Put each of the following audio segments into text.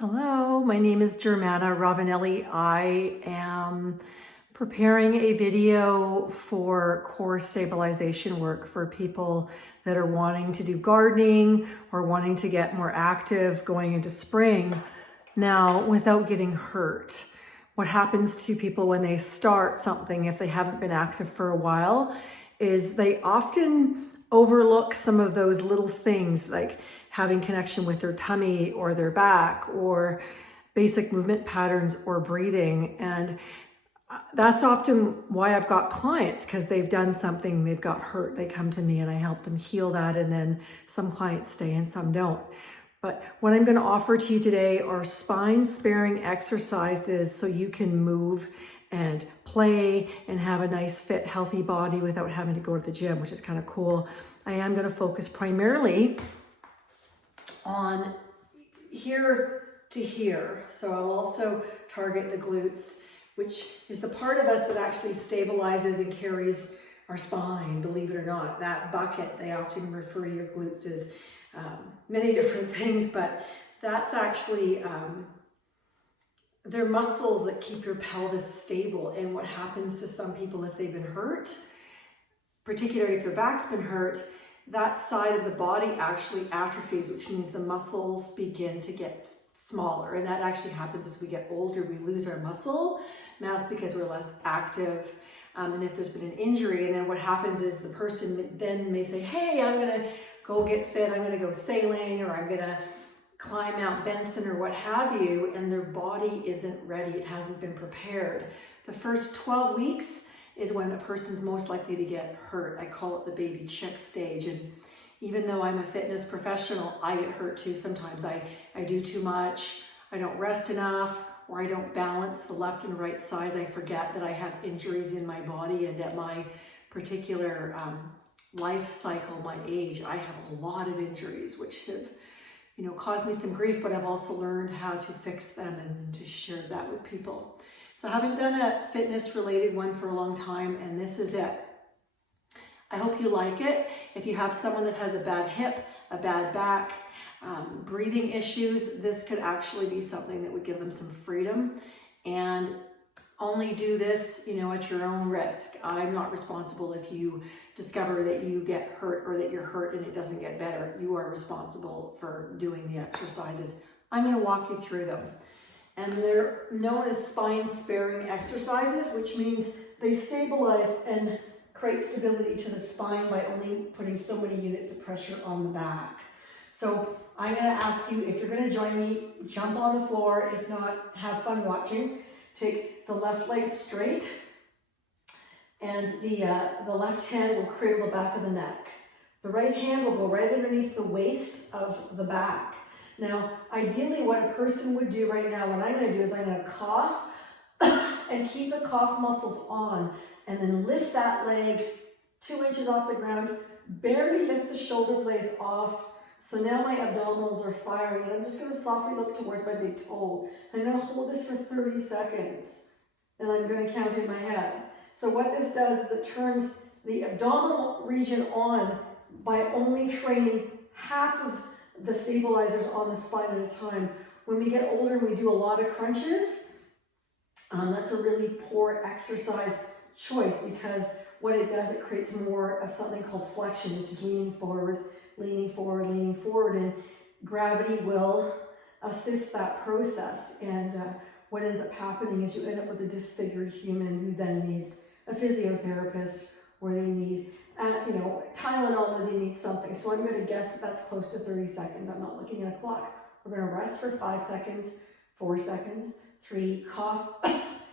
Hello, my name is Germana Ravanelli. I am preparing a video for core stabilization work for people that are wanting to do gardening or wanting to get more active going into spring now without getting hurt. What happens to people when they start something, if they haven't been active for a while, is they often overlook some of those little things like having connection with their tummy or their back or basic movement patterns or breathing. And that's often why I've got clients, because they've done something, they've got hurt, they come to me and I help them heal that, and then some clients stay and some don't. But what I'm going to offer to you today are spine sparing exercises so you can move and play and have a nice, fit, healthy body without having to go to the gym, which is kind of cool. I am going to focus primarily on here to here. So I'll also target the glutes, which is the part of us that actually stabilizes and carries our spine, believe it or not. That bucket, they often refer to your glutes as many different things, but that's actually, they're muscles that keep your pelvis stable. And what happens to some people if they've been hurt, particularly if their back's been hurt, that side of the body actually atrophies, which means the muscles begin to get smaller. And that actually happens as we get older. We lose our muscle mass because we're less active. And if there's been an injury, and then what happens is the person then may say, hey, I'm going to go get fit. I'm going to go sailing, or I'm going to climb Mount Benson or what have you. And their body isn't ready. It hasn't been prepared. The first 12 weeks is when a person's most likely to get hurt. I call it the baby chick stage. And even though I'm a fitness professional, I get hurt too sometimes. I do too much, I don't rest enough, or I don't balance the left and right sides. I forget that I have injuries in my body, and at my particular life cycle, my age, I have a lot of injuries, which have caused me some grief, but I've also learned how to fix them and to share that with people. So I haven't done a fitness related one for a long time, and this is it. I hope you like it. If you have someone that has a bad hip, a bad back, breathing issues, this could actually be something that would give them some freedom. And only do this, at your own risk. I'm not responsible if you discover that you get hurt or that you're hurt and it doesn't get better. You are responsible for doing the exercises. I'm going to walk you through them. And they're known as spine sparing exercises, which means they stabilize and create stability to the spine by only putting so many units of pressure on the back. So I'm going to ask you, if you're going to join me, jump on the floor. If not, have fun watching. Take the left leg straight, and the left hand will cradle the back of the neck. The right hand will go right underneath the waist of the back. Now, ideally, what a person would do right now, what I'm going to do is I'm going to cough and keep the cough muscles on, and then lift that leg 2 inches off the ground, barely lift the shoulder blades off. So now my abdominals are firing, and I'm just going to softly look towards my big toe. I'm going to hold this for 30 seconds, and I'm going to count in my head. So what this does is it turns the abdominal region on by only training half of the stabilizers on the spine at a time. When we get older and we do a lot of crunches, that's a really poor exercise choice, because what it does, it creates more of something called flexion, which is leaning forward, leaning forward, leaning forward, and gravity will assist that process. And what ends up happening is you end up with a disfigured human who then needs a physiotherapist, or they need Tylenol, or they need something. So I'm going to guess that that's close to 30 seconds. I'm not looking at a clock. We're going to rest for 5 seconds, 4 seconds, 3, cough.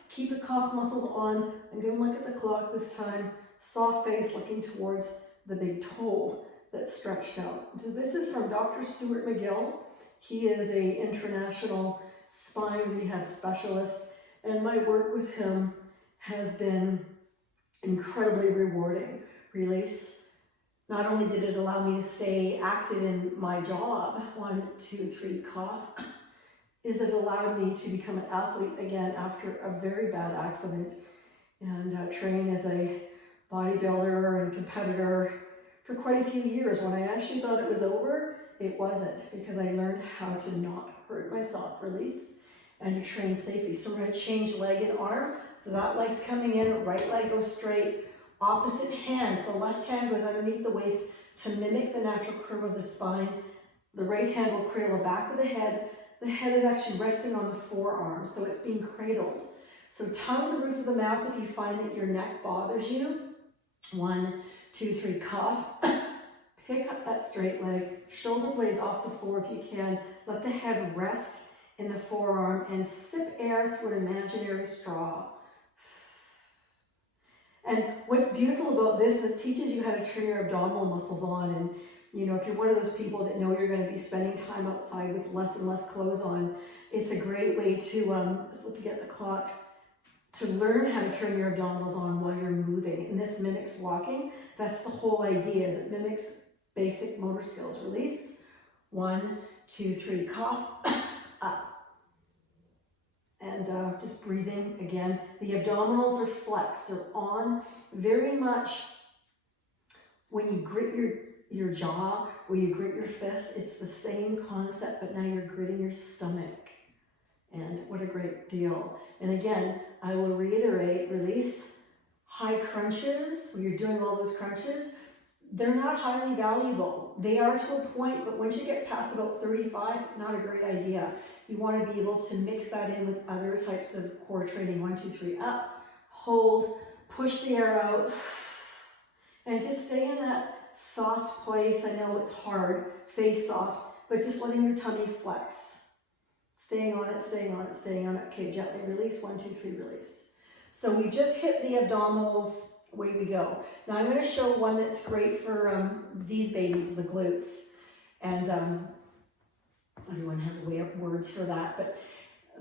Keep the cough muscles on. I'm going to look at the clock this time. Soft face, looking towards the big toe that's stretched out. So this is from Dr. Stuart McGill. He is an international spine rehab specialist, and my work with him has been incredibly rewarding. Release. Not only did it allow me to stay active in my job, 1, 2, 3, cough, is it allowed me to become an athlete again after a very bad accident, and train as a bodybuilder and competitor for quite a few years. When I actually thought it was over, it wasn't, because I learned how to not heard myself, release, and you train safely. So we're going to change leg and arm. So that leg's coming in, right leg goes straight, opposite hand. So left hand goes underneath the waist to mimic the natural curve of the spine. The right hand will cradle the back of the head. The head is actually resting on the forearm, so it's being cradled. So tongue to the roof of the mouth if you find that your neck bothers you. 1, 2, 3, cough. Pick up that straight leg, shoulder blades off the floor if you can. Let the head rest in the forearm and sip air through an imaginary straw. And what's beautiful about this is it teaches you how to turn your abdominal muscles on. And you know, if you're one of those people that know you're going to be spending time outside with less and less clothes on, it's a great way to, just looking at the clock, to learn how to turn your abdominals on while you're moving. And this mimics walking. That's the whole idea, is it mimics basic motor skills. Release. 1, 2, 3, cough, up. And just breathing again. The abdominals are flexed. They're on very much. When you grit your jaw or you grit your fist, it's the same concept, but now you're gritting your stomach. And what a great deal. And again, I will reiterate, release. High crunches, where you're doing all those crunches, they're not highly valuable. They are to a point, but once you get past about 35, not a great idea. You want to be able to mix that in with other types of core training. 1, 2, 3, up, hold, push the air out, and just stay in that soft place. I know it's hard, face soft, but just letting your tummy flex. Staying on it, staying on it, staying on it. Okay, gently release. 1, 2, 3, release. So we've just hit the abdominals. Away we go. Now I'm going to show one that's great for these babies, the glutes. And everyone has words for that, but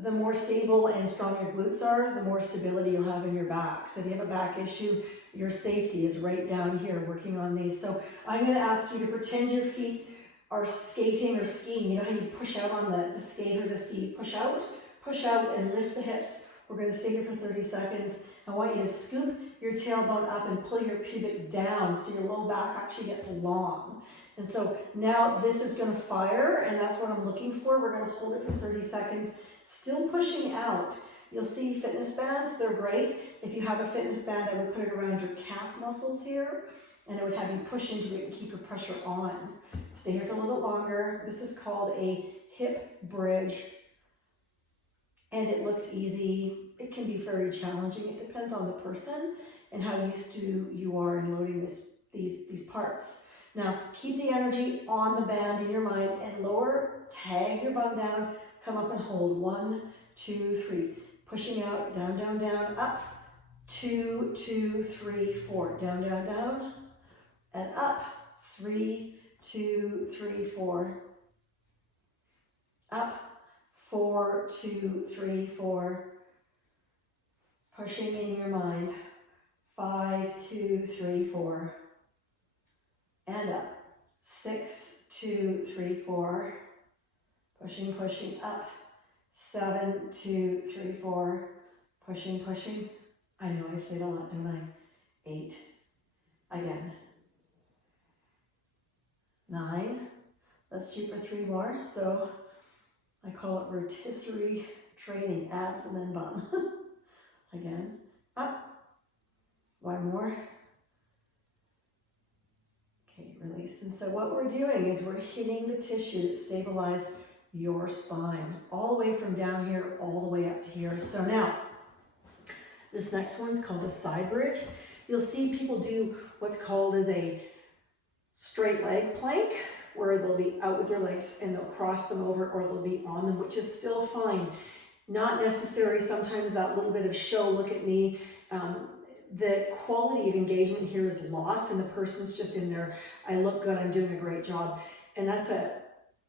the more stable and strong your glutes are, the more stability you'll have in your back. So if you have a back issue, your safety is right down here working on these. So I'm going to ask you to pretend your feet are skating or skiing. You know how you push out on the skate or the ski? Push out and lift the hips. We're going to stay here for 30 seconds. I want you to scoop your tailbone up and pull your pubic down so your low back actually gets long. And so now this is going to fire, and that's what I'm looking for. We're going to hold it for 30 seconds, still pushing out. You'll see fitness bands, they're great. If you have a fitness band, I would put it around your calf muscles here, and it would have you push into it and keep your pressure on. Stay here for a little bit longer. This is called a hip bridge, and it looks easy. It can be very challenging. It depends on the person and how used to you are in loading these parts. Now, keep the energy on the band in your mind and lower, tag your bum down, come up and hold. 1, 2, 3. Pushing out, down, down, down, up. 2, 2, 3, 4. Down, down, down, and up. 3, 2, 3, 4. Up. 4, 2, 3, 4. Pushing in your mind. 5, 2, 3, 4. And up. 6, 2, 3, 4. Pushing, pushing, up. 7, 2, 3, 4. Pushing, pushing. I know I say it a lot, don't I? 8. Again. 9. Let's shoot for 3 more. So I call it rotisserie training, abs and then bum. Again. Up. 1 more. Okay, release. And so what we're doing is we're hitting the tissue that stabilizes your spine, all the way from down here, all the way up to here. So now, this next one's called a side bridge. You'll see people do what's called as a straight leg plank, where they'll be out with their legs and they'll cross them over, or they'll be on them, which is still fine. Not necessary. Sometimes that little bit of show, look at me, the quality of engagement here is lost, and the person's just in there, I look good, I'm doing a great job. And that's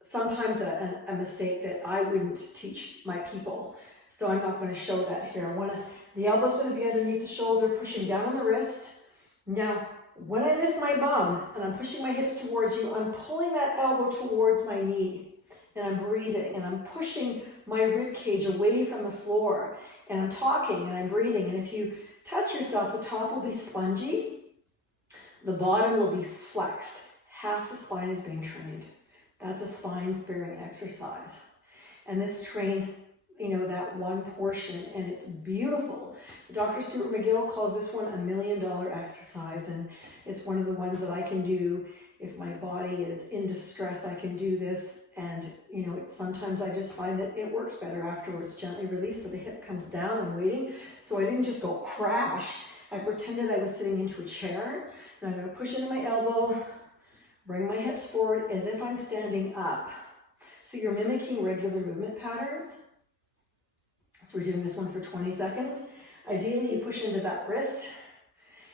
sometimes a mistake that I wouldn't teach my people. So I'm not going to show that here. The elbow's going to be underneath the shoulder, pushing down on the wrist. Now, when I lift my bum and I'm pushing my hips towards you, I'm pulling that elbow towards my knee, and I'm breathing, and I'm pushing my rib cage away from the floor, and I'm talking and I'm breathing. And if you touch yourself, the top will be spongy, the bottom will be flexed. Half the spine is being trained. That's a spine sparing exercise. And this trains, you know, that one portion, and it's beautiful. Dr. Stuart McGill calls this one $1 million exercise, and it's one of the ones that I can do if my body is in distress. I can do this, and you know, sometimes I just find that it works better afterwards. Gently release so the hip comes down. I'm waiting, so I didn't just go crash. I pretended I was sitting into a chair, and I'm going to push into my elbow, bring my hips forward as if I'm standing up. So you're mimicking regular movement patterns. So we're doing this one for 20 seconds. Ideally, you push into that wrist,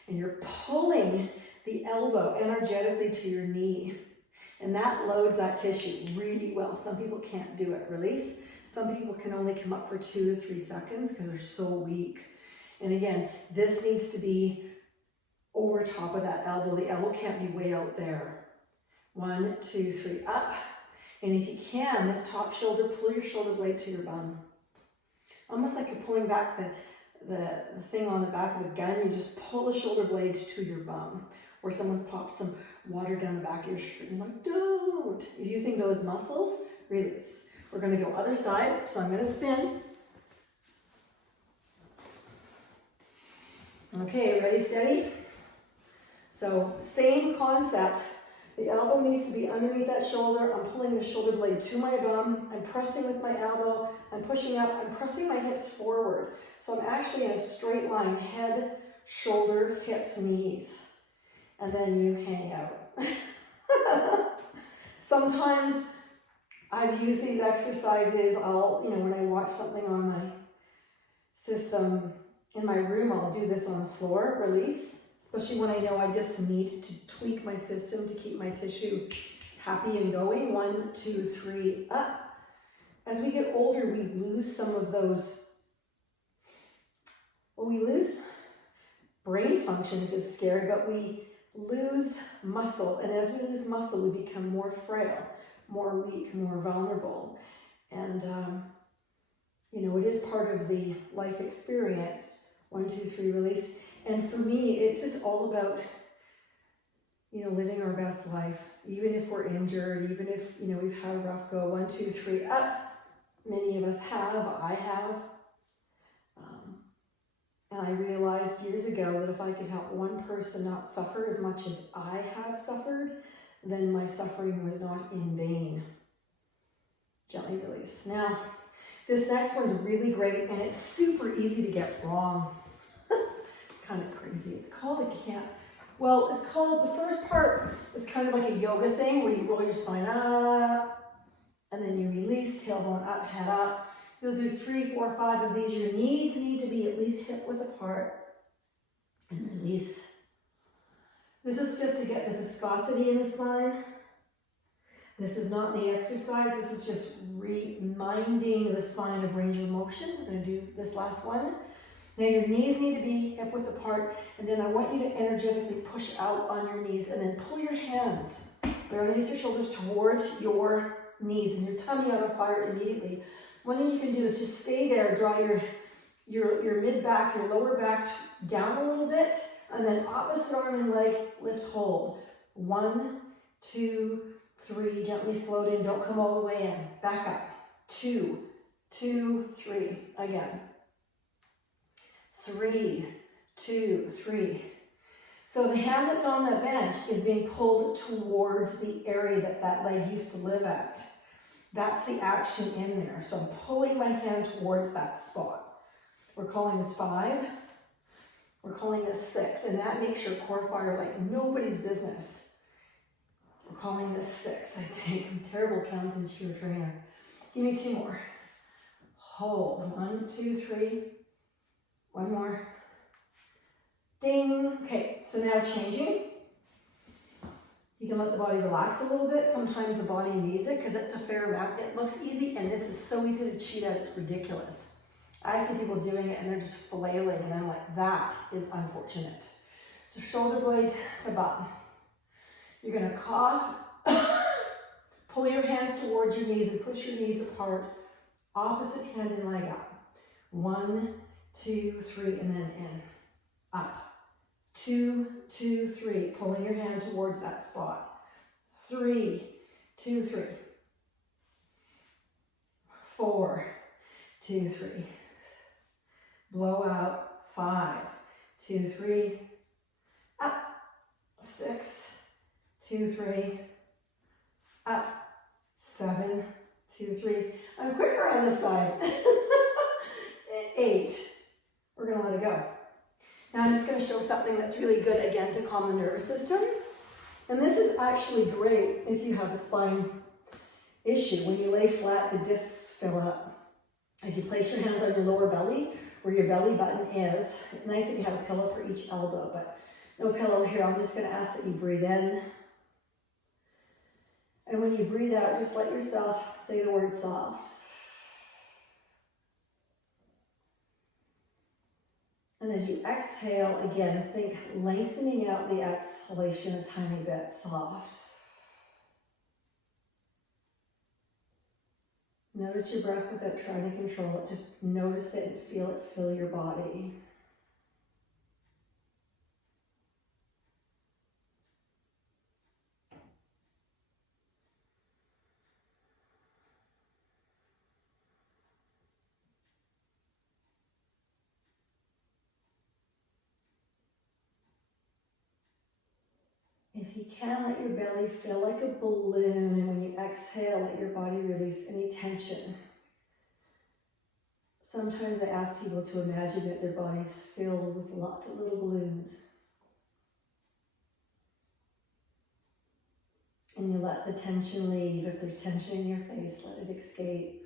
and you're pulling the elbow energetically to your knee. And that loads that tissue really well. Some people can't do it. Release. Some people can only come up for 2 to 3 seconds because they're so weak. And again, this needs to be over top of that elbow. The elbow can't be way out there. 1, 2, 3, up. And if you can, this top shoulder, pull your shoulder blade to your bum. Almost like you're pulling back the thing on the back of a gun. You just pull the shoulder blade to your bum. Or someone's popped some water down the back of your shirt. And you're like, don't. You're using those muscles. Release. We're going to go other side. So I'm going to spin. Okay, ready, steady? So same concept. The elbow needs to be underneath that shoulder. I'm pulling the shoulder blade to my bum. I'm pressing with my elbow. I'm pushing up. I'm pressing my hips forward. So I'm actually in a straight line. Head, shoulder, hips, knees. And then you hang out. Sometimes I've used these exercises. When I watch something on my system in my room, I'll do this on the floor, release. Especially when I know I just need to tweak my system to keep my tissue happy and going. 1, 2, 3, up. As we get older, we lose some of those. Well, we lose brain function, which is scary, but we lose muscle. And as we lose muscle, we become more frail, more weak, more vulnerable. And, it is part of the life experience. 1, 2, 3, release. And for me, it's just all about, living our best life, even if we're injured, even if, we've had a rough go. 1, 2, 3, up. Many of us have, I have. And I realized years ago that if I could help one person not suffer as much as I have suffered, then my suffering was not in vain. Gently release. Now, this next one's really great, and it's super easy to get wrong. Kind of crazy. It's called the first part is kind of like a yoga thing where you roll your spine up, and then you release, tailbone up, head up. You'll do 3, 4, 5 of these. Your knees need to be at least hip width apart. And release. This is just to get the viscosity in the spine. This is not the exercise. This is just reminding the spine of range of motion. We're going to do this last one. Now your knees need to be hip width apart, and then I want you to energetically push out on your knees, and then pull your hands. They're underneath your shoulders towards your knees, and your tummy out of fire immediately. One thing you can do is just stay there, draw your mid back, your lower back down a little bit, and then opposite arm and leg, lift, hold. 1, 2, 3, gently float in, don't come all the way in. Back up. 2, 2, 3, again. 3, 2, 3. So the hand that's on that bench is being pulled towards the area that leg used to live at. That's the action in there. So I'm pulling my hand towards that spot. We're calling this 5. We're calling this 6. And that makes your core fire like nobody's business. We're calling this 6, I think. I'm terrible counting to your trainer. Give me 2 more. Hold. 1, 2, 3. 1 more. Ding. Okay, so now changing. You can let the body relax a little bit. Sometimes the body needs it because it's a fair amount. It looks easy, and this is so easy to cheat at, it's ridiculous. I see people doing it and they're just flailing, and I'm like, that is unfortunate. So shoulder blade to bum. You're gonna cough, pull your hands towards your knees and push your knees apart. Opposite hand and leg up. 1, 2, 3, and then in. Up. 2, 2, 3, pulling your hand towards that spot. 3, 2, 3. 4, 2, 3. Blow out. 5, 2, 3. Up. 6, 2, 3. Up. 7, 2, 3. I'm quicker on this side. 8. We're going to let it go. Now I'm just going to show something that's really good again to calm the nervous system. And this is actually great if you have a spine issue. When you lay flat, the discs fill up. If you place your hands on your lower belly, where your belly button is, it's nice if you have a pillow for each elbow, but no pillow here. I'm just going to ask that you breathe in. And when you breathe out, just let yourself say the word soft. And as you exhale, again, think lengthening out the exhalation a tiny bit, soft. Notice your breath without trying to control it. Just notice it and feel it fill your body. If you can, let your belly fill like a balloon, and when you exhale, let your body release any tension. Sometimes I ask people to imagine that their body's filled with lots of little balloons. And you let the tension leave. If there's tension in your face, let it escape.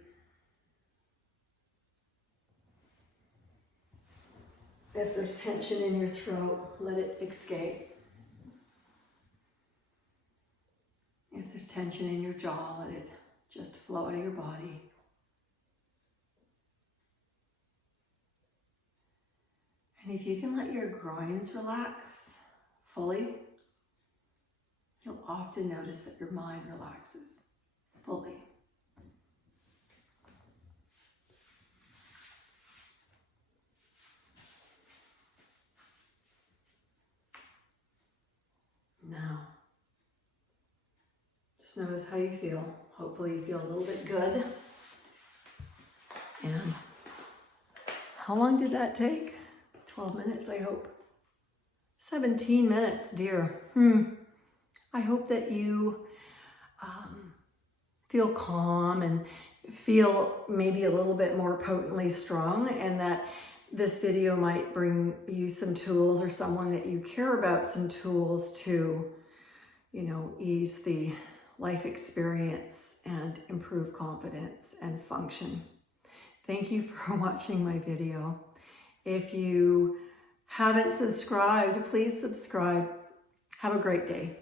If there's tension in your throat, let it escape. If there's tension in your jaw, let it just flow out of your body. And if you can let your groins relax fully, you'll often notice that your mind relaxes fully. Now, just notice how you feel. Hopefully you feel a little bit good. And how long did that take? 12 minutes, I hope. 17 minutes, dear. I hope that you feel calm and feel maybe a little bit more potently strong, and that this video might bring you some tools, or someone that you care about some tools to, ease the life experience and improve confidence and function. Thank you for watching my video. If you haven't subscribed, please subscribe. Have a great day.